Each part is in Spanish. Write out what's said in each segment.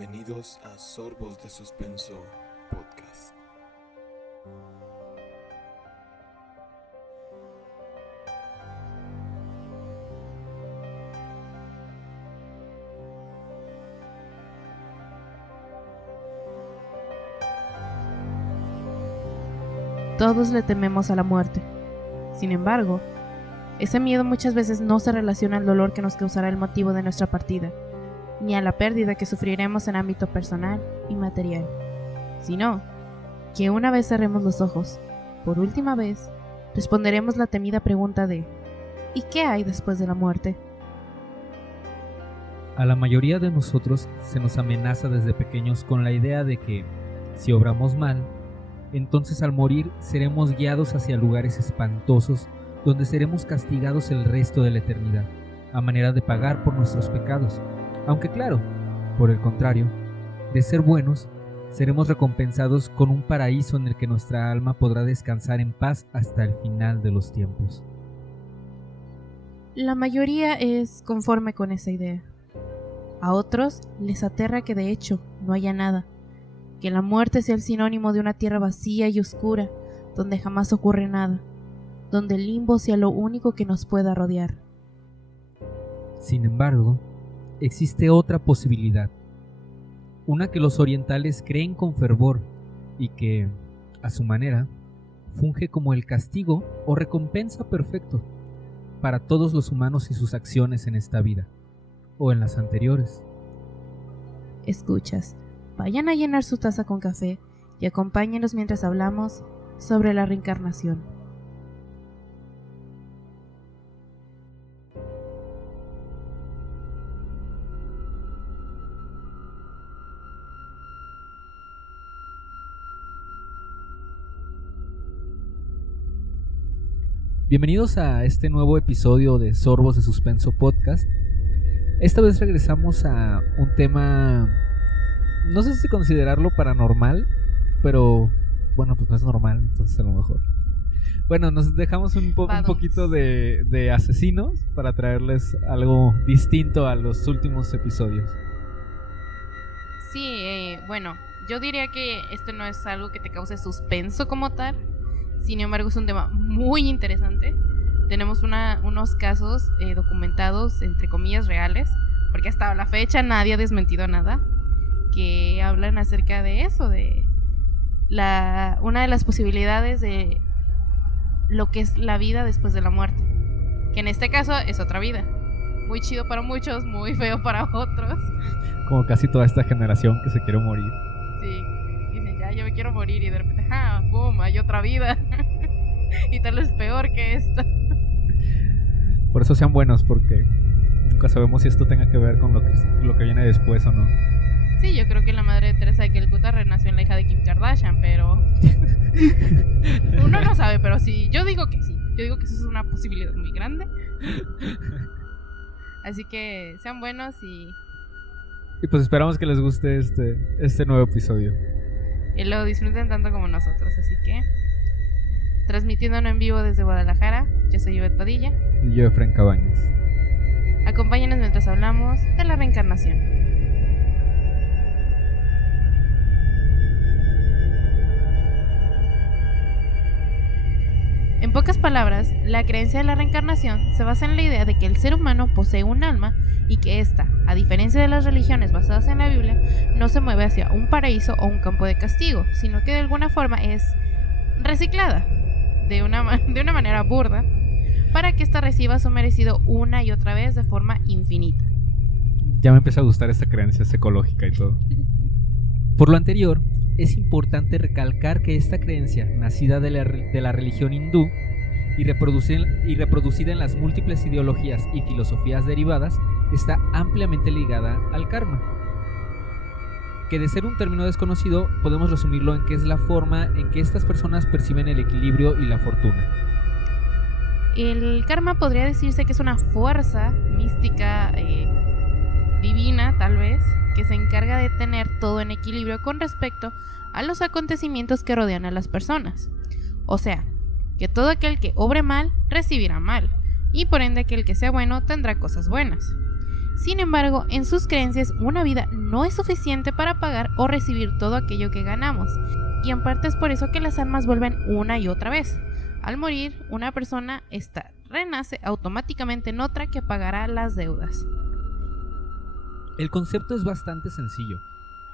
Bienvenidos a Sorbos de Suspenso Podcast. Todos le tememos a la muerte. Sin embargo, ese miedo muchas veces no se relaciona al dolor que nos causará el motivo de nuestra partida, ni a la pérdida que sufriremos en ámbito personal y material, sino que una vez cerremos los ojos, por última vez, responderemos la temida pregunta de ¿y qué hay después de la muerte? A la mayoría de nosotros se nos amenaza desde pequeños con la idea de que, si obramos mal, entonces al morir seremos guiados hacia lugares espantosos donde seremos castigados el resto de la eternidad, a manera de pagar por nuestros pecados. Aunque claro, por el contrario, de ser buenos, seremos recompensados con un paraíso en el que nuestra alma podrá descansar en paz hasta el final de los tiempos. La mayoría es conforme con esa idea. A otros les aterra que de hecho no haya nada, que la muerte sea el sinónimo de una tierra vacía y oscura, donde jamás ocurre nada, donde el limbo sea lo único que nos pueda rodear. Sin embargo, existe otra posibilidad, una que los orientales creen con fervor y que, a su manera, funge como el castigo o recompensa perfecto para todos los humanos y sus acciones en esta vida, o en las anteriores. Escuchas, vayan a llenar su taza con café y acompáñenos mientras hablamos sobre la reencarnación. Bienvenidos a este nuevo episodio de Sorbos de Suspenso Podcast. Esta vez regresamos a un tema, no sé si considerarlo paranormal, pero bueno, pues no es normal, entonces a lo mejor. Bueno, nos dejamos un poquito de asesinos para traerles algo distinto a los últimos episodios. Sí, bueno, yo diría que esto no es algo que te cause suspenso como tal. Sin embargo, es un tema muy interesante. Tenemos unos casos documentados, entre comillas, reales, porque hasta la fecha nadie ha desmentido nada, que hablan acerca de eso, de una de las posibilidades de lo que es la vida después de la muerte, que en este caso es otra vida. Muy chido para muchos, muy feo para otros. Como casi toda esta generación que se quiere morir. Sí, dicen ya, yo me quiero morir y de repente, boom, hay otra vida. Y tal vez peor que esta. Por eso sean buenos, porque nunca sabemos si esto tenga que ver con lo que viene después o no. Sí, yo creo que la madre de Teresa de Calcuta renació en la hija de Kim Kardashian, pero uno no sabe, pero sí, yo digo que sí. Yo digo que eso es una posibilidad muy grande. Así que sean buenos y pues esperamos que les guste este nuevo episodio. Y lo disfruten tanto como nosotros, así que transmitiéndonos en vivo desde Guadalajara, yo soy Yvette Padilla y yo, Efraín Cabañas. Acompáñenos mientras hablamos de la reencarnación. En pocas palabras, la creencia de la reencarnación se basa en la idea de que el ser humano posee un alma y que ésta, a diferencia de las religiones basadas en la Biblia, no se mueve hacia un paraíso o un campo de castigo, sino que de alguna forma es reciclada de una manera burda para que ésta reciba su merecido una y otra vez de forma infinita. Ya me empieza a gustar esta creencia ecológica y todo. Por lo anterior, es importante recalcar que esta creencia, nacida de la religión hindú y reproducida en las múltiples ideologías y filosofías derivadas, está ampliamente ligada al karma, que de ser un término desconocido podemos resumirlo en que es la forma en que estas personas perciben el equilibrio y la fortuna. El karma podría decirse que es una fuerza mística, divina tal vez, que se encarga de tener todo en equilibrio con respecto a los acontecimientos que rodean a las personas. O sea, que todo aquel que obre mal recibirá mal, y por ende aquel que sea bueno tendrá cosas buenas. Sin embargo, en sus creencias, una vida no es suficiente para pagar o recibir todo aquello que ganamos. Y en parte es por eso que las almas vuelven una y otra vez. Al morir, una persona renace automáticamente en otra que pagará las deudas. El concepto es bastante sencillo,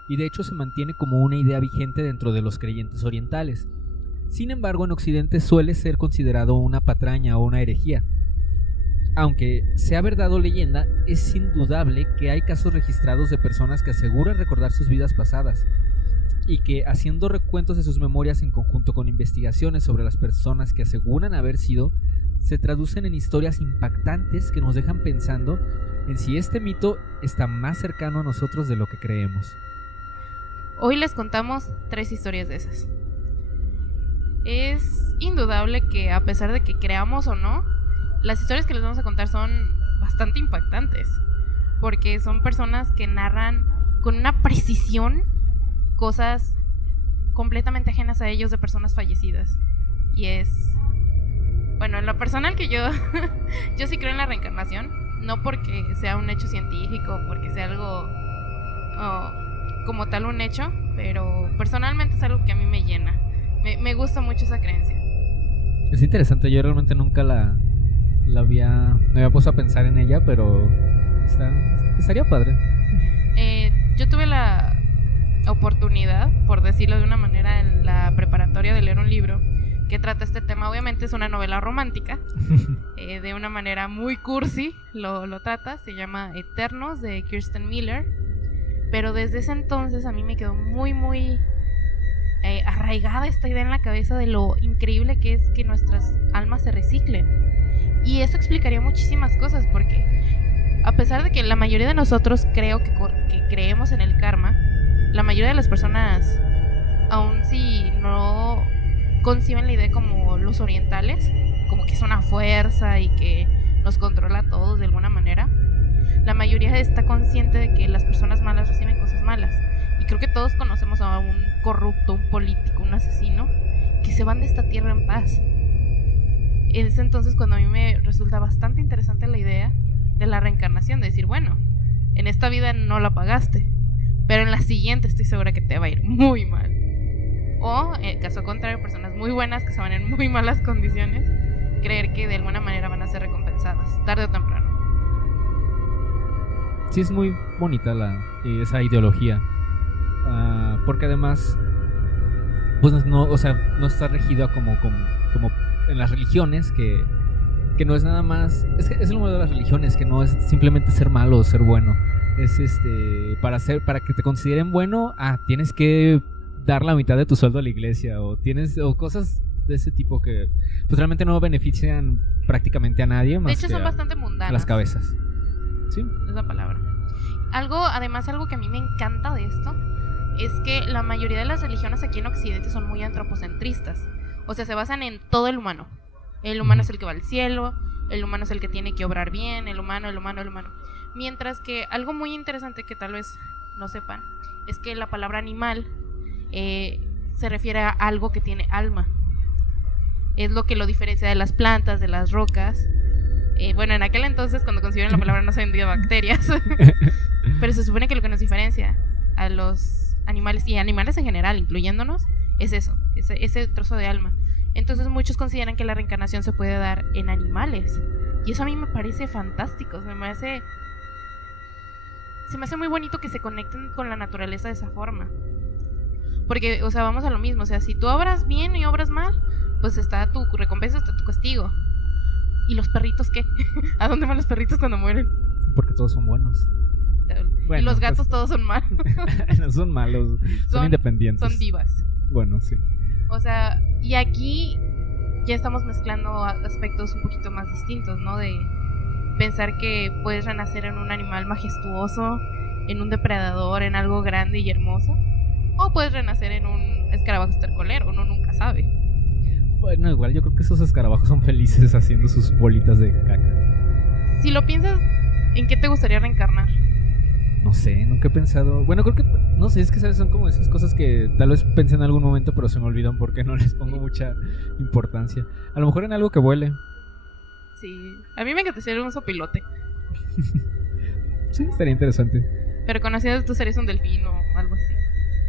y de hecho se mantiene como una idea vigente dentro de los creyentes orientales. Sin embargo, en Occidente suele ser considerado una patraña o una herejía. Aunque sea verdad o leyenda, es indudable que hay casos registrados de personas que aseguran recordar sus vidas pasadas, y que, haciendo recuentos de sus memorias en conjunto con investigaciones sobre las personas que aseguran haber sido, se traducen en historias impactantes que nos dejan pensando en si este mito está más cercano a nosotros de lo que creemos. Hoy les contamos 3 historias de esas. Es indudable que, a pesar de que creamos o no, las historias que les vamos a contar son bastante impactantes, porque son personas que narran con una precisión cosas completamente ajenas a ellos de personas fallecidas. Y es... Bueno, en lo personal que yo sí creo en la reencarnación, no porque sea un hecho científico, porque sea algo como tal un hecho, pero personalmente es algo que a mí me llena. Me gusta mucho esa creencia. Es interesante, yo realmente nunca me había puesto a pensar en ella, pero estaría padre. Yo tuve la oportunidad, por decirlo de una manera, en la preparatoria de leer un libro que trata este tema. Obviamente es una novela romántica, de una manera muy cursi lo trata, se llama Eternos, de Kirsten Miller, pero desde ese entonces a mí me quedó muy arraigada esta idea en la cabeza de lo increíble que es que nuestras almas se reciclen. Y eso explicaría muchísimas cosas, porque a pesar de que la mayoría de nosotros creo que creemos en el karma, la mayoría de las personas, aun si no conciben la idea como los orientales, como que es una fuerza y que nos controla a todos de alguna manera, la mayoría está consciente de que las personas malas reciben cosas malas. Y creo que todos conocemos a un corrupto, un político, un asesino, que se van de esta tierra en paz. Es entonces cuando a mí me resulta bastante interesante la idea de la reencarnación, de decir, bueno, en esta vida no la pagaste, pero en la siguiente estoy segura que te va a ir muy mal. O, en caso contrario, personas muy buenas que se van en muy malas condiciones, creer que de alguna manera van a ser recompensadas, tarde o temprano. Sí, es muy bonita esa ideología, porque además pues no está regida como en las religiones, que no es nada más, es lo malo de las religiones, que no es simplemente ser malo o ser bueno. Es para que te consideren bueno, tienes que dar la mitad de tu sueldo a la iglesia, o cosas de ese tipo que pues realmente no benefician prácticamente a nadie más. De hecho, son bastante mundanas. Las cabezas. Sí. Es la palabra. Algo que a mí me encanta de esto es que la mayoría de las religiones aquí en Occidente son muy antropocentristas. O sea, se basan en todo el humano. El humano es el que va al cielo, el humano es el que tiene que obrar bien, el humano. Mientras que algo muy interesante que tal vez no sepan es que la palabra animal se refiere a algo que tiene alma. Es lo que lo diferencia de las plantas, de las rocas. Bueno, en aquel entonces, cuando concibieron la palabra, no se vendía bacterias. Pero se supone que lo que nos diferencia a los animales, y animales en general, incluyéndonos, es eso, ese trozo de alma. Entonces muchos consideran que la reencarnación se puede dar en animales. Y eso a mí me parece fantástico. Se me hace muy bonito que se conecten con la naturaleza de esa forma. Porque, o sea, vamos a lo mismo. O sea, si tú obras bien y obras mal, pues está tu recompensa, está tu castigo. ¿Y los perritos qué? ¿A dónde van los perritos cuando mueren? Porque todos son buenos. Bueno, y los gatos pues, todos son malos. No son malos, son independientes. Son divas. Bueno, sí. O sea, y aquí ya estamos mezclando aspectos un poquito más distintos, ¿no? De pensar que puedes renacer en un animal majestuoso, en un depredador, en algo grande y hermoso. O puedes renacer en un escarabajo estercolero, uno nunca sabe. Bueno, igual yo creo que esos escarabajos son felices haciendo sus bolitas de caca. Si lo piensas, ¿en qué te gustaría reencarnar? No sé, nunca he pensado. Bueno, creo que, no sé, es que ¿sabes? Son como esas cosas que tal vez pensé en algún momento, pero se me olvidan porque no les pongo mucha importancia. A lo mejor en algo que vuele. Sí, a mí me encantaría ser un sopilote. Sí, estaría interesante. Pero conociendo tú serías un delfín o algo así.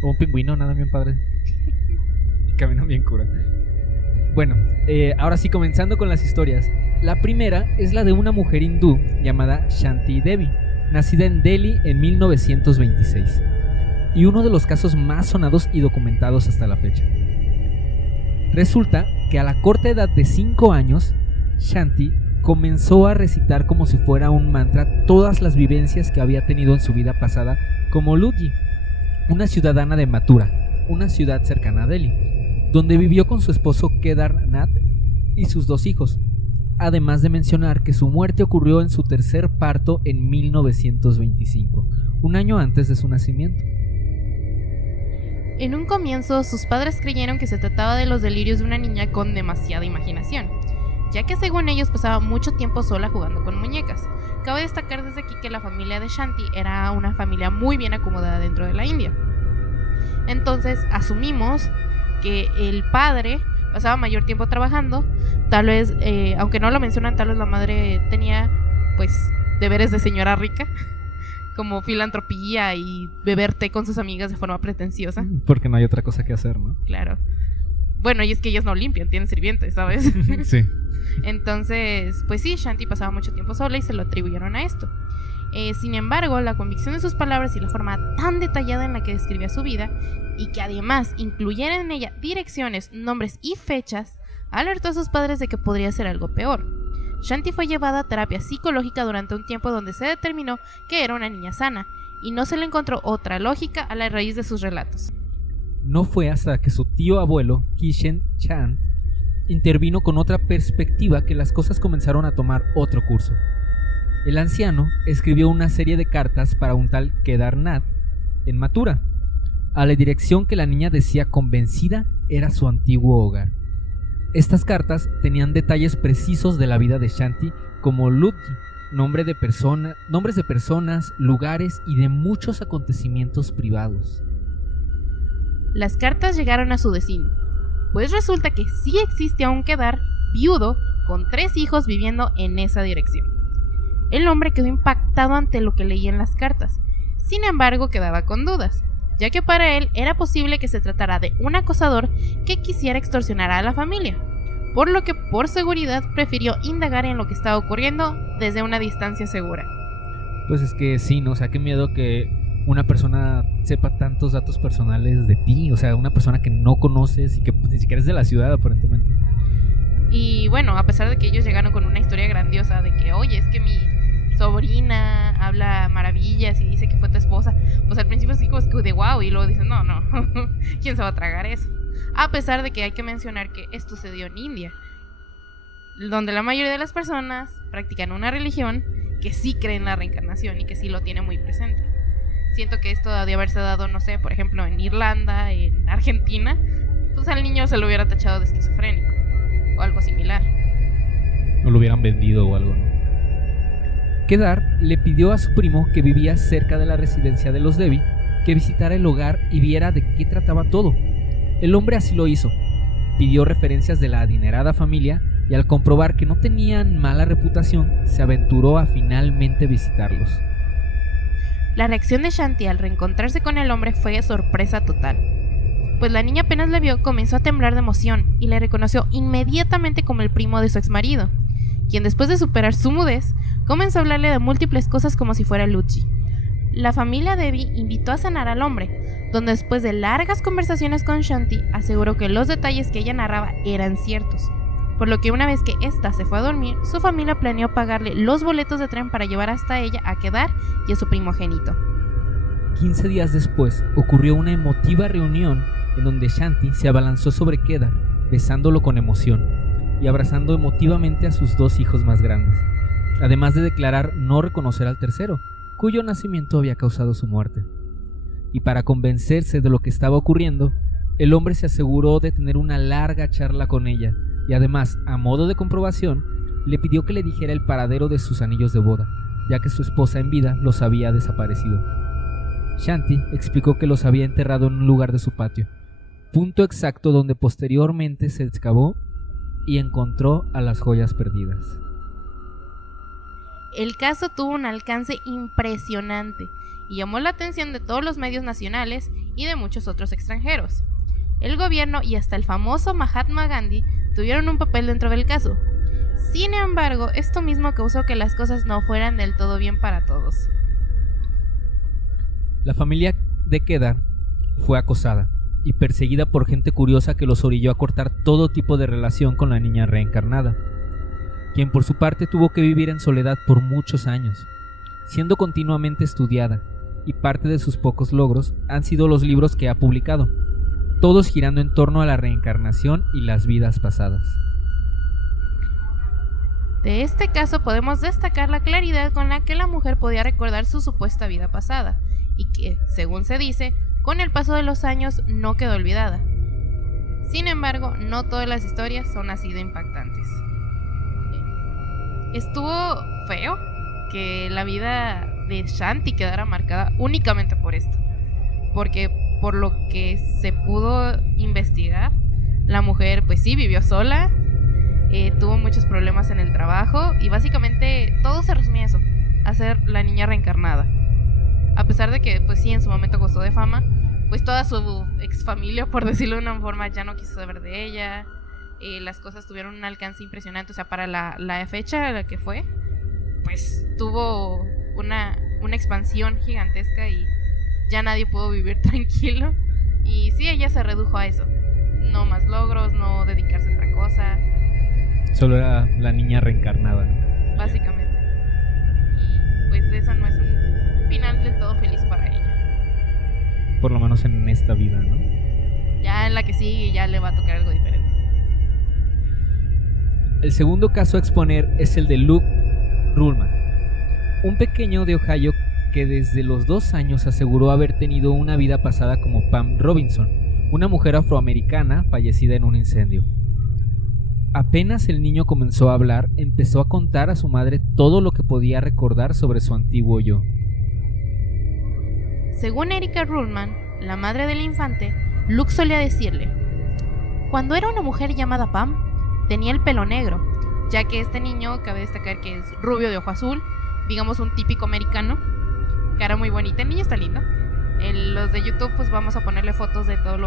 O un pingüino, nada bien padre. Y caminan bien cura. Bueno, ahora sí, comenzando con las historias. La primera es la de una mujer hindú llamada Shanti Devi, nacida en Delhi en 1926, y uno de los casos más sonados y documentados hasta la fecha. Resulta que a la corta edad de 5 años, Shanti comenzó a recitar como si fuera un mantra todas las vivencias que había tenido en su vida pasada como Ludhi, una ciudadana de Mathura, una ciudad cercana a Delhi, donde vivió con su esposo Kedar Nath y sus 2 hijos, además de mencionar que su muerte ocurrió en su tercer parto en 1925, un año antes de su nacimiento. En un comienzo, sus padres creyeron que se trataba de los delirios de una niña con demasiada imaginación, ya que según ellos pasaba mucho tiempo sola jugando con muñecas. Cabe destacar desde aquí que la familia de Shanti era una familia muy bien acomodada dentro de la India. Entonces asumimos que el padre pasaba mayor tiempo trabajando, tal vez, aunque no lo mencionan, tal vez la madre tenía pues deberes de señora rica, como filantropía y beber té con sus amigas de forma pretenciosa. Porque no hay otra cosa que hacer, ¿no? Claro. Bueno, y es que ellas no limpian, tienen sirvientes, ¿sabes? Sí. Entonces, pues sí, Shanti pasaba mucho tiempo sola y se lo atribuyeron a esto. Sin embargo, la convicción de sus palabras y la forma tan detallada en la que describía su vida, y que además incluyera en ella direcciones, nombres y fechas, alertó a sus padres de que podría ser algo peor. Shanti fue llevada a terapia psicológica durante un tiempo donde se determinó que era una niña sana, y no se le encontró otra lógica a la raíz de sus relatos. No fue hasta que su tío abuelo, Kishen Chand, intervino con otra perspectiva que las cosas comenzaron a tomar otro curso. El anciano escribió una serie de cartas para un tal Kedar Nath en Mathura, a la dirección que la niña decía convencida era su antiguo hogar. Estas cartas tenían detalles precisos de la vida de Shanti, como Ludhi, nombres de personas, lugares y de muchos acontecimientos privados. Las cartas llegaron a su destino, pues resulta que sí existía un Kedar viudo con 3 hijos viviendo en esa dirección. El hombre quedó impactado ante lo que leía en las cartas, sin embargo quedaba con dudas, ya que para él era posible que se tratara de un acosador que quisiera extorsionar a la familia, por lo que por seguridad prefirió indagar en lo que estaba ocurriendo desde una distancia segura. Pues es que sí, ¿no? O sea, qué miedo que una persona sepa tantos datos personales de ti, o sea, una persona que no conoces y que pues, ni siquiera es de la ciudad aparentemente. Y bueno, a pesar de que ellos llegaron con una historia grandiosa de que, oye, es que mi sobrina habla maravillas y dice que fue tu esposa, pues al principio sí como es que de wow, y luego dicen, no, ¿quién se va a tragar eso? A pesar de que hay que mencionar que esto se dio en India, donde la mayoría de las personas practican una religión que sí cree en la reencarnación y que sí lo tiene muy presente. Siento que esto de haberse dado, no sé, por ejemplo en Irlanda, en Argentina, pues al niño se lo hubiera tachado de esquizofrénico o algo similar. O lo hubieran vendido o algo, ¿no? Kedar le pidió a su primo, que vivía cerca de la residencia de los Devi, que visitara el hogar y viera de qué trataba todo. El hombre así lo hizo. Pidió referencias de la adinerada familia y al comprobar que no tenían mala reputación, se aventuró a finalmente visitarlos. La reacción de Shanti al reencontrarse con el hombre fue de sorpresa total, pues la niña apenas le vio comenzó a temblar de emoción y le reconoció inmediatamente como el primo de su exmarido, quien después de superar su mudez, comenzó a hablarle de múltiples cosas como si fuera Ludhi. La familia Devi invitó a cenar al hombre, donde después de largas conversaciones con Shanti, aseguró que los detalles que ella narraba eran ciertos, por lo que una vez que ésta se fue a dormir, su familia planeó pagarle los boletos de tren para llevar hasta ella a Kedar y a su primogénito. 15 días después, ocurrió una emotiva reunión en donde Shanti se abalanzó sobre Kedar, besándolo con emoción y abrazando emotivamente a sus 2 hijos más grandes, además de declarar no reconocer al tercero, cuyo nacimiento había causado su muerte. Y para convencerse de lo que estaba ocurriendo, el hombre se aseguró de tener una larga charla con ella y además, a modo de comprobación, le pidió que le dijera el paradero de sus anillos de boda, ya que su esposa en vida los había desaparecido. Shanti explicó que los había enterrado en un lugar de su patio, punto exacto donde posteriormente se excavó y encontró a las joyas perdidas. El caso tuvo un alcance impresionante y llamó la atención de todos los medios nacionales y de muchos otros extranjeros. El gobierno y hasta el famoso Mahatma Gandhi tuvieron un papel dentro del caso. Sin embargo, esto mismo causó que las cosas no fueran del todo bien para todos. La familia de Kedar fue acosada y perseguida por gente curiosa que los orilló a cortar todo tipo de relación con la niña reencarnada, quien por su parte tuvo que vivir en soledad por muchos años, siendo continuamente estudiada, y parte de sus pocos logros han sido los libros que ha publicado, todos girando en torno a la reencarnación y las vidas pasadas. De este caso podemos destacar la claridad con la que la mujer podía recordar su supuesta vida pasada, y que, según se dice, con el paso de los años no quedó olvidada. Sin embargo, no todas las historias son así de impactantes. Estuvo feo que la vida de Shanti quedara marcada únicamente por esto, porque por lo que se pudo investigar, la mujer pues sí vivió sola, tuvo muchos problemas en el trabajo y básicamente todo se resumía a eso, a ser la niña reencarnada. A pesar de que pues sí en su momento gozó de fama, pues toda su ex familia, por decirlo de una forma, ya no quiso saber de ella. Las cosas tuvieron un alcance impresionante, o sea, para la fecha a la que fue, pues tuvo una expansión gigantesca y ya nadie pudo vivir tranquilo. Y sí, ella se redujo a eso, no más logros, no dedicarse a otra cosa. Solo era la niña reencarnada, ¿no? Básicamente. Y pues eso no es un final del todo feliz para ella. Por lo menos en esta vida, ¿no? Ya en la que sigue ya le va a tocar algo diferente. El segundo caso a exponer es el de Luke Ruhlman, un pequeño de Ohio que desde los 2 años aseguró haber tenido una vida pasada como Pam Robinson, una mujer afroamericana fallecida en un incendio. Apenas el niño comenzó a hablar, empezó a contar a su madre todo lo que podía recordar sobre su antiguo yo. Según Erica Ruhlman, la madre del infante, Luke solía decirle: cuando era una mujer llamada Pam, tenía el pelo negro, ya que este niño, cabe destacar que es rubio de ojo azul, digamos un típico americano, cara muy bonita, el niño está lindo. En los de YouTube pues vamos a ponerle fotos de todos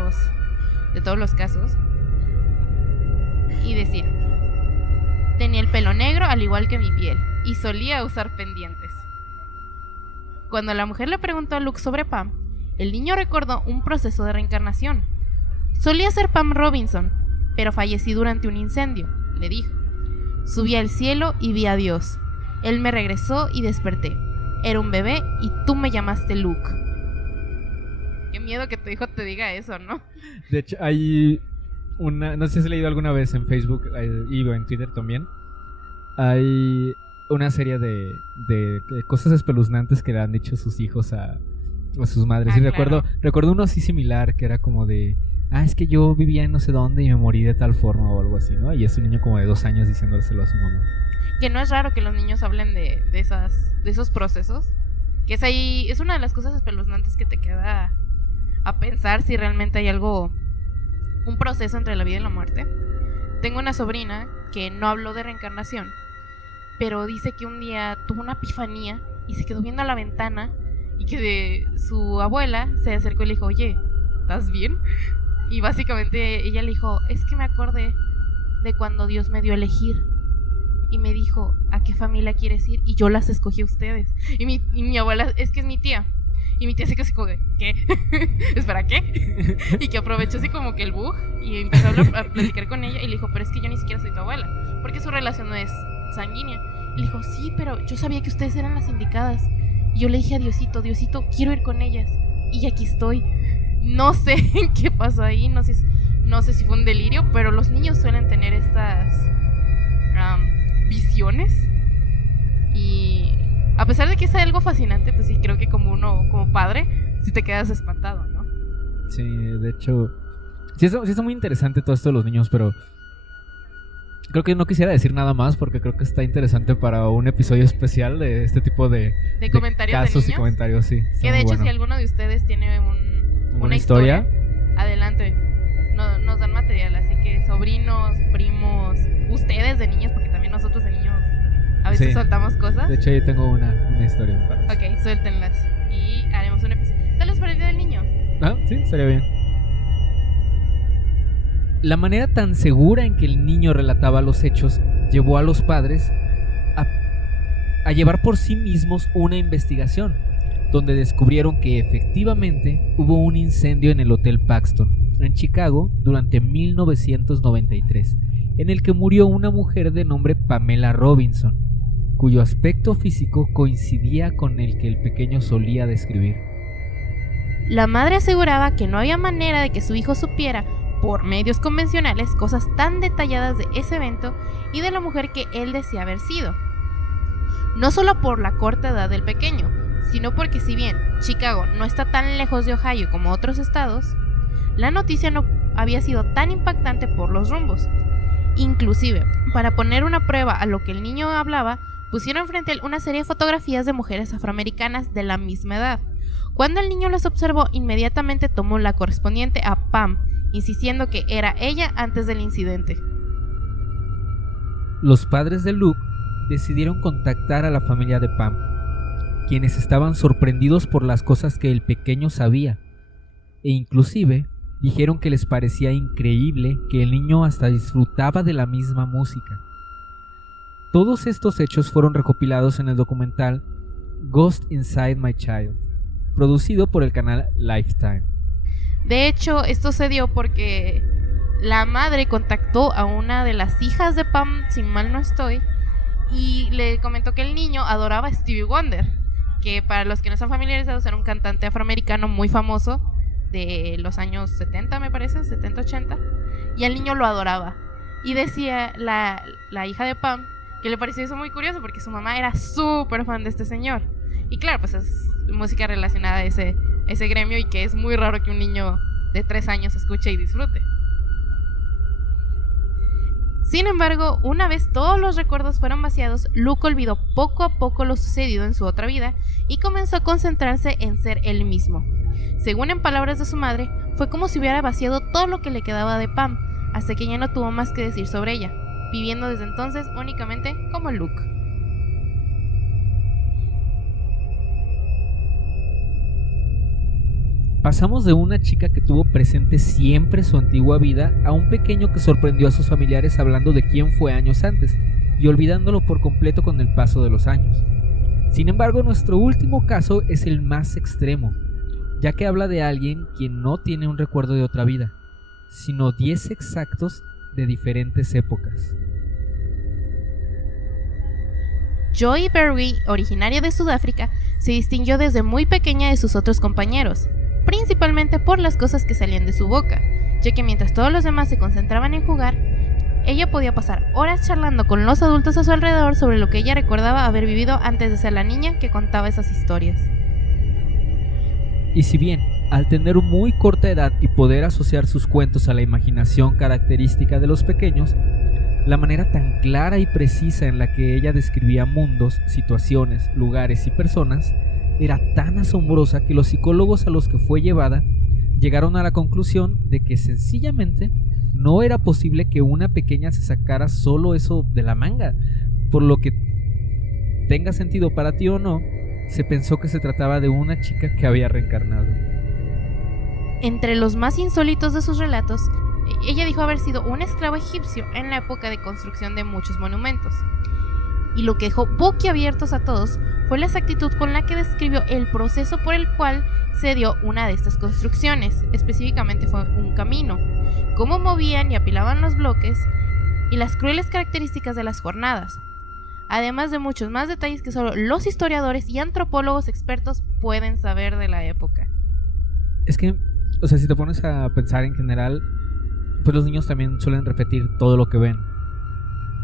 los casos. Y decía: tenía el pelo negro al igual que mi piel, y solía usar pendientes. Cuando la mujer le preguntó a Luke sobre Pam, el niño recordó un proceso de reencarnación. Solía ser Pam Robinson, pero fallecí durante un incendio, le dijo. Subí al cielo y vi a Dios. Él me regresó y desperté. Era un bebé y tú me llamaste Luke. Qué miedo que tu hijo te diga eso, ¿no? De hecho, hay una... No sé si has leído alguna vez en Facebook y en Twitter también. Hay una serie de cosas espeluznantes que le han dicho sus hijos a sus madres. Y claro. recuerdo uno así similar, que era como de... es que yo vivía en no sé dónde y me morí de tal forma o algo así, ¿no? Y es un niño como de 2 años diciéndoselo a su mamá. Que no es raro que los niños hablen de esos procesos. Que es una de las cosas espeluznantes que te queda a pensar si realmente hay un proceso entre la vida y la muerte. Tengo una sobrina que no habló de reencarnación, pero dice que un día tuvo una epifanía y se quedó viendo a la ventana y que su abuela se acercó y le dijo: oye, ¿estás bien? Y básicamente ella le dijo: es que me acordé de cuando Dios me dio a elegir y me dijo ¿a qué familia quieres ir? Y yo las escogí a ustedes. Y mi abuela es que es mi tía. Y mi tía se quedó así como de ¿qué? ¿Espera qué? Y que aprovechó así como que el bug y empezó a platicar con ella y le dijo: pero es que yo ni siquiera soy tu abuela, porque su relación no es sanguínea. Y le dijo: sí, pero yo sabía que ustedes eran las indicadas. Y yo le dije a Diosito, quiero ir con ellas. Y aquí estoy. No sé qué pasó ahí, no sé si fue un delirio, pero los niños suelen tener estas visiones. Y a pesar de que es algo fascinante, pues sí, creo que como padre, sí te quedas espantado, ¿no? Sí, de hecho, sí está muy interesante todo esto de los niños, pero creo que no quisiera decir nada más porque creo que está interesante para un episodio especial de este tipo de comentarios casos de niños. Y comentarios, sí. Que de hecho, bueno. Si alguno de ustedes tiene una historia, adelante, nos dan material, así que sobrinos, primos, ustedes de niños, porque también nosotros de niños a veces si Sí. soltamos cosas. De hecho, yo tengo una historia para eso. Ok, suéltenlas. Y haremos un episodio. Tal vez para el día del niño. Ah, sí, estaría bien. La manera tan segura en que el niño relataba los hechos llevó a los padres a llevar por sí mismos una investigación, donde descubrieron que efectivamente hubo un incendio en el Hotel Paxton, en Chicago, durante 1993, en el que murió una mujer de nombre Pamela Robinson, cuyo aspecto físico coincidía con el que el pequeño solía describir. La madre aseguraba que no había manera de que su hijo supiera, por medios convencionales, cosas tan detalladas de ese evento y de la mujer que él decía haber sido. No solo por la corta edad del pequeño, sino porque si bien Chicago no está tan lejos de Ohio como otros estados, la noticia no había sido tan impactante por los rumbos. Inclusive, para poner una prueba a lo que el niño hablaba, pusieron frente a él una serie de fotografías de mujeres afroamericanas de la misma edad. Cuando el niño las observó, inmediatamente tomó la correspondiente a Pam, insistiendo que era ella antes del incidente. Los padres de Luke decidieron contactar a la familia de Pam, quienes estaban sorprendidos por las cosas que el pequeño sabía, e inclusive dijeron que les parecía increíble que el niño hasta disfrutaba de la misma música. Todos estos hechos fueron recopilados en el documental Ghost Inside My Child, producido por el canal Lifetime. De hecho, esto se dio porque la madre contactó a una de las hijas de Pam, si mal no estoy, y le comentó que el niño adoraba a Stevie Wonder, que para los que no están familiarizados era un cantante afroamericano muy famoso de los años 70, me parece, 70-80, y el niño lo adoraba. Y decía la hija de Pam que le pareció eso muy curioso porque su mamá era súper fan de este señor. Y claro, pues es música relacionada a ese gremio y que es muy raro que un niño de 3 años escuche y disfrute. Sin embargo, una vez todos los recuerdos fueron vaciados, Luke olvidó poco a poco lo sucedido en su otra vida y comenzó a concentrarse en ser él mismo. Según en palabras de su madre, fue como si hubiera vaciado todo lo que le quedaba de Pam, hasta que ya no tuvo más que decir sobre ella, viviendo desde entonces únicamente como Luke. Pasamos de una chica que tuvo presente siempre su antigua vida a un pequeño que sorprendió a sus familiares hablando de quién fue años antes y olvidándolo por completo con el paso de los años. Sin embargo, nuestro último caso es el más extremo, ya que habla de alguien quien no tiene un recuerdo de otra vida, sino 10 exactos de diferentes épocas. Joy Berry, originaria de Sudáfrica, se distinguió desde muy pequeña de sus otros compañeros, principalmente por las cosas que salían de su boca, ya que mientras todos los demás se concentraban en jugar, ella podía pasar horas charlando con los adultos a su alrededor sobre lo que ella recordaba haber vivido antes de ser la niña que contaba esas historias. Y si bien, al tener muy corta edad y poder asociar sus cuentos a la imaginación característica de los pequeños, la manera tan clara y precisa en la que ella describía mundos, situaciones, lugares y personas era tan asombrosa que los psicólogos a los que fue llevada llegaron a la conclusión de que sencillamente no era posible que una pequeña se sacara solo eso de la manga. Por lo que tenga sentido para ti o no, se pensó que se trataba de una chica que había reencarnado. Entre los más insólitos de sus relatos, ella dijo haber sido un esclavo egipcio en la época de construcción de muchos monumentos. Y lo que dejó boquiabiertos a todos fue la exactitud con la que describió el proceso por el cual se dio una de estas construcciones. Específicamente fue un camino, cómo movían y apilaban los bloques y las crueles características de las jornadas, además de muchos más detalles que solo los historiadores y antropólogos expertos pueden saber de la época. Es que, o sea, si te pones a pensar en general, pues los niños también suelen repetir todo lo que ven.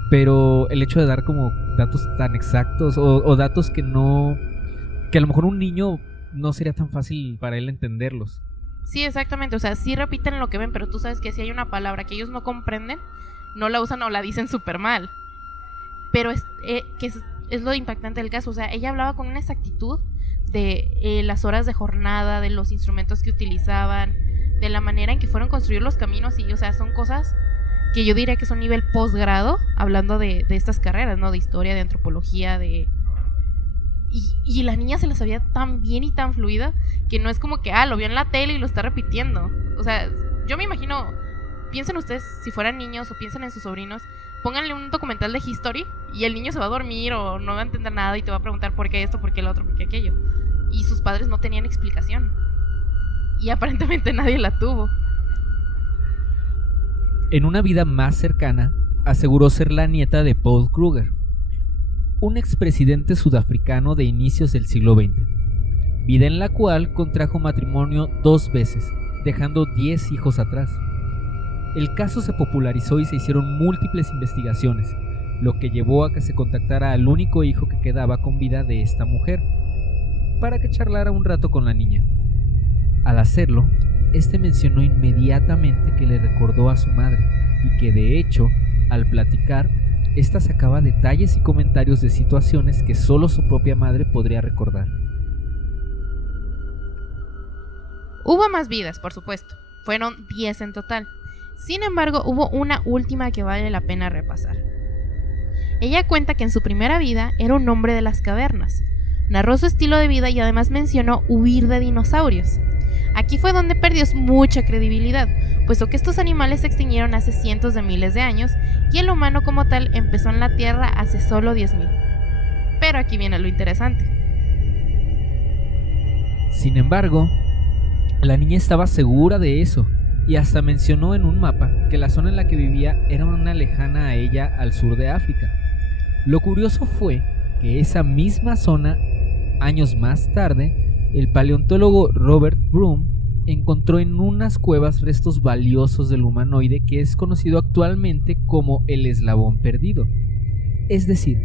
Pero el hecho de dar como datos tan exactos o datos que a lo mejor un niño no sería tan fácil para él entenderlos. Sí, exactamente, o sea, sí repiten lo que ven, pero tú sabes que si hay una palabra que ellos no comprenden, no la usan o la dicen súper mal. Pero es lo impactante del caso, o sea, ella hablaba con una exactitud de las horas de jornada, de los instrumentos que utilizaban, de la manera en que fueron construidos los caminos, y o sea, son cosas que yo diría que es un nivel posgrado, hablando de estas carreras, ¿no? De historia, de antropología, y la niña se la sabía tan bien y tan fluida que no es como que, lo vio en la tele y lo está repitiendo. O sea, yo me imagino, piensen ustedes, si fueran niños o piensen en sus sobrinos, pónganle un documental de History y el niño se va a dormir o no va a entender nada y te va a preguntar por qué esto, por qué lo otro, por qué aquello. Y sus padres no tenían explicación. Y aparentemente nadie la tuvo. En una vida más cercana, aseguró ser la nieta de Paul Kruger, un expresidente sudafricano de inicios del siglo XX, vida en la cual contrajo matrimonio 2 veces, dejando 10 hijos atrás. El caso se popularizó y se hicieron múltiples investigaciones, lo que llevó a que se contactara al único hijo que quedaba con vida de esta mujer, para que charlara un rato con la niña. Al hacerlo, este mencionó inmediatamente que le recordó a su madre y que de hecho, al platicar, esta sacaba detalles y comentarios de situaciones que solo su propia madre podría recordar. Hubo más vidas, por supuesto. Fueron 10 en total. Sin embargo, hubo una última que vale la pena repasar. Ella cuenta que en su primera vida era un hombre de las cavernas. Narró su estilo de vida y además mencionó huir de dinosaurios. Aquí fue donde perdió mucha credibilidad, puesto que estos animales se extinguieron hace cientos de miles de años y el humano como tal empezó en la Tierra hace solo 10.000. Pero aquí viene lo interesante. Sin embargo, la niña estaba segura de eso y hasta mencionó en un mapa que la zona en la que vivía era una lejana a ella al sur de África. Lo curioso fue que esa misma zona, años más tarde, el paleontólogo Robert Broom encontró en unas cuevas restos valiosos del humanoide que es conocido actualmente como el eslabón perdido. Es decir,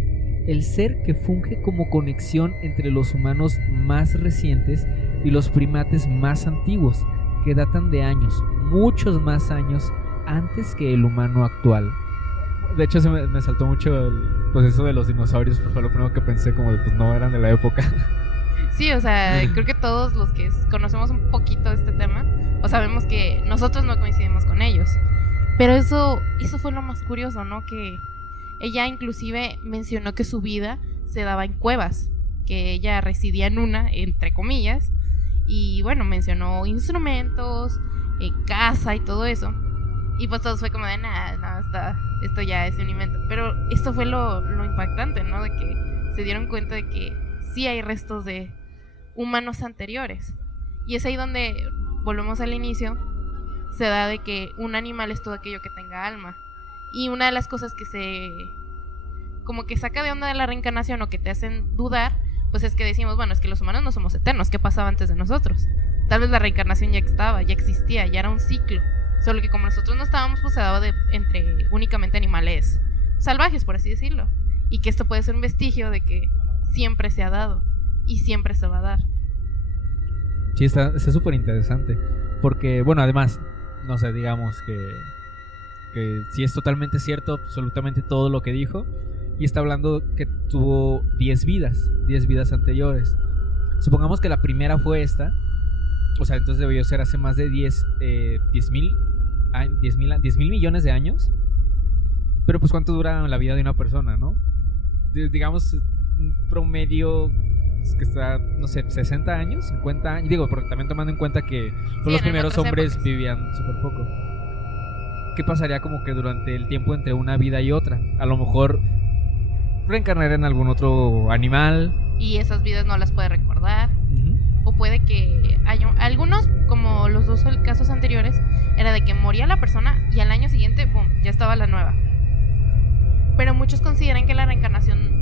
el ser que funge como conexión entre los humanos más recientes y los primates más antiguos, que datan de años, muchos más años antes que el humano actual. De hecho, me saltó mucho eso de los dinosaurios, porque fue lo primero que pensé, como pues no eran de la época. Sí, o sea, creo que todos los que conocemos un poquito de este tema, o sabemos que nosotros no coincidimos con ellos. Pero eso fue lo más curioso, ¿no? Que ella inclusive mencionó que su vida se daba en cuevas, que ella residía en una, entre comillas, y bueno, mencionó instrumentos, casa y todo eso. Y pues todo fue como de, esto ya es un invento. Pero esto fue lo impactante, ¿no? De que se dieron cuenta de que sí hay restos de humanos anteriores. Y es ahí donde, volvemos al inicio, se da de que un animal es todo aquello que tenga alma. Y una de las cosas que como que saca de onda de la reencarnación o que te hacen dudar, pues es que decimos, bueno, es que los humanos no somos eternos, ¿qué pasaba antes de nosotros? Tal vez la reencarnación ya existía, ya era un ciclo. Solo que como nosotros no estábamos, pues se daba entre únicamente animales salvajes, por así decirlo. Y que esto puede ser un vestigio de que siempre se ha dado y siempre se va a dar. Sí, está súper interesante. Porque, bueno, además, no sé, digamos que sí es totalmente cierto absolutamente todo lo que dijo. Y está hablando que tuvo 10 vidas anteriores. Supongamos que la primera fue esta. O sea, entonces debió ser hace más de 10 mil millones de años. Pero pues ¿cuánto dura la vida de una persona, no? Digamos, un promedio que está, no sé, 60 años, 50 años. Digo, porque también tomando en cuenta que los primeros hombres vivían súper poco. ¿Qué pasaría como que durante el tiempo entre una vida y otra? A lo mejor reencarnar en algún otro animal. Y esas vidas no las puede recordar. O puede que haya algunos, como los dos casos anteriores, era de que moría la persona y al año siguiente, ¡pum!, ya estaba la nueva. Pero muchos consideran que la reencarnación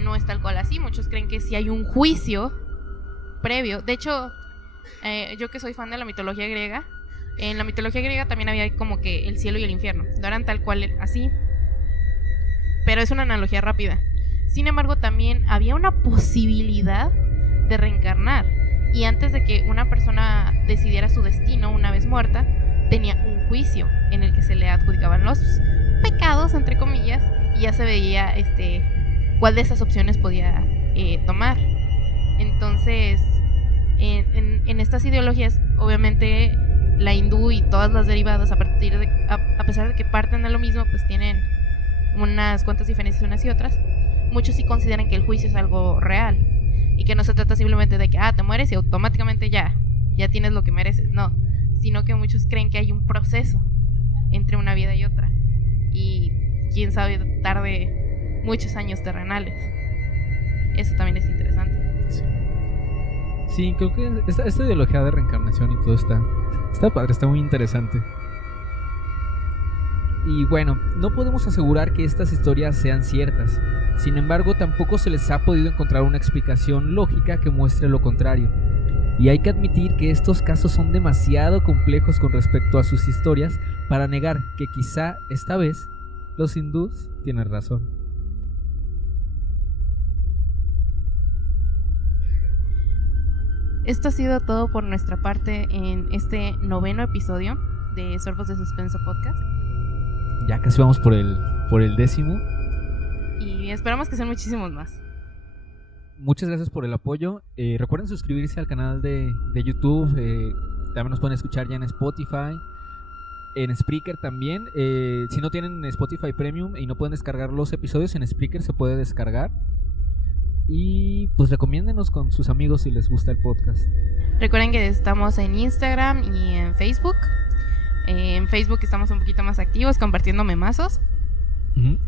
no es tal cual así. Muchos creen que sí hay un juicio previo. De hecho, yo que soy fan de la mitología griega, en la mitología griega también había como que el cielo y el infierno. No eran tal cual así, pero es una analogía rápida. Sin embargo, también había una posibilidad de reencarnar. Y antes de que una persona decidiera su destino una vez muerta, tenía un juicio en el que se le adjudicaban los pecados, entre comillas, y ya se veía cuál de esas opciones podía tomar. Entonces, en estas ideologías, obviamente, la hindú y todas las derivadas, a pesar de que parten de lo mismo, pues tienen unas cuantas diferencias unas y otras. Muchos sí consideran que el juicio es algo real y que no se trata simplemente de que te mueres y automáticamente ya tienes lo que mereces, no, sino que muchos creen que hay un proceso entre una vida y otra, y quién sabe, tarde muchos años terrenales. Eso también es interesante. Sí, creo que esta ideología de reencarnación y todo está padre, está muy interesante. Y bueno, no podemos asegurar que estas historias sean ciertas. Sin embargo, tampoco se les ha podido encontrar una explicación lógica que muestre lo contrario. Y hay que admitir que estos casos son demasiado complejos con respecto a sus historias para negar que quizá esta vez los hindús tienen razón. Esto ha sido todo por nuestra parte en este 9º episodio de Sorbos de Suspenso Podcast. Ya casi vamos por el 10º. Y esperamos que sean muchísimos más. Muchas gracias por el apoyo. Recuerden suscribirse al canal de YouTube. También nos pueden escuchar ya en Spotify, en Spreaker también. Si no tienen Spotify Premium y no pueden descargar los episodios, en Spreaker se puede descargar. Y pues recomiéndenos con sus amigos si les gusta el podcast. Recuerden que estamos en Instagram y en Facebook. En Facebook estamos un poquito más activos compartiendo memazos. Uh-huh.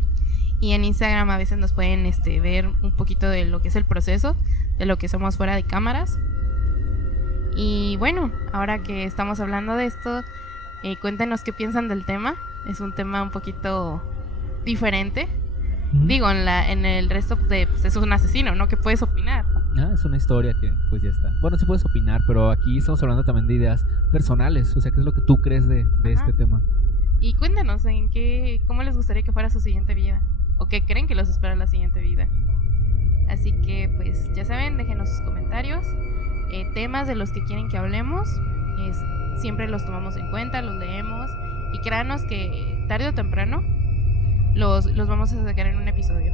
Y en Instagram a veces nos pueden ver un poquito de lo que es el proceso, de lo que somos fuera de cámaras. Y bueno, ahora que estamos hablando de esto, cuéntenos qué piensan del tema. Es un tema un poquito diferente. Digo, en el resto pues es un asesino, ¿no? ¿Qué puedes opinar? Es una historia que pues ya está. Bueno, sí puedes opinar, pero aquí estamos hablando también de ideas personales. O sea, ¿qué es lo que tú crees de este tema? Y cuéntanos cómo les gustaría que fuera su siguiente vida, o qué creen que los espera la siguiente vida. Así que pues ya saben, déjenos sus comentarios, temas de los que quieren que hablemos. Siempre los tomamos en cuenta, los leemos, y créanos que tarde o temprano los vamos a sacar en un episodio.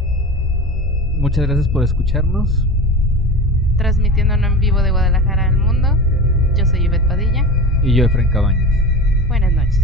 Muchas gracias por escucharnos. Transmitiéndonos en vivo de Guadalajara al mundo. Yo soy Ivette Padilla. Y yo, Efraín Cabañas. Buenas noches.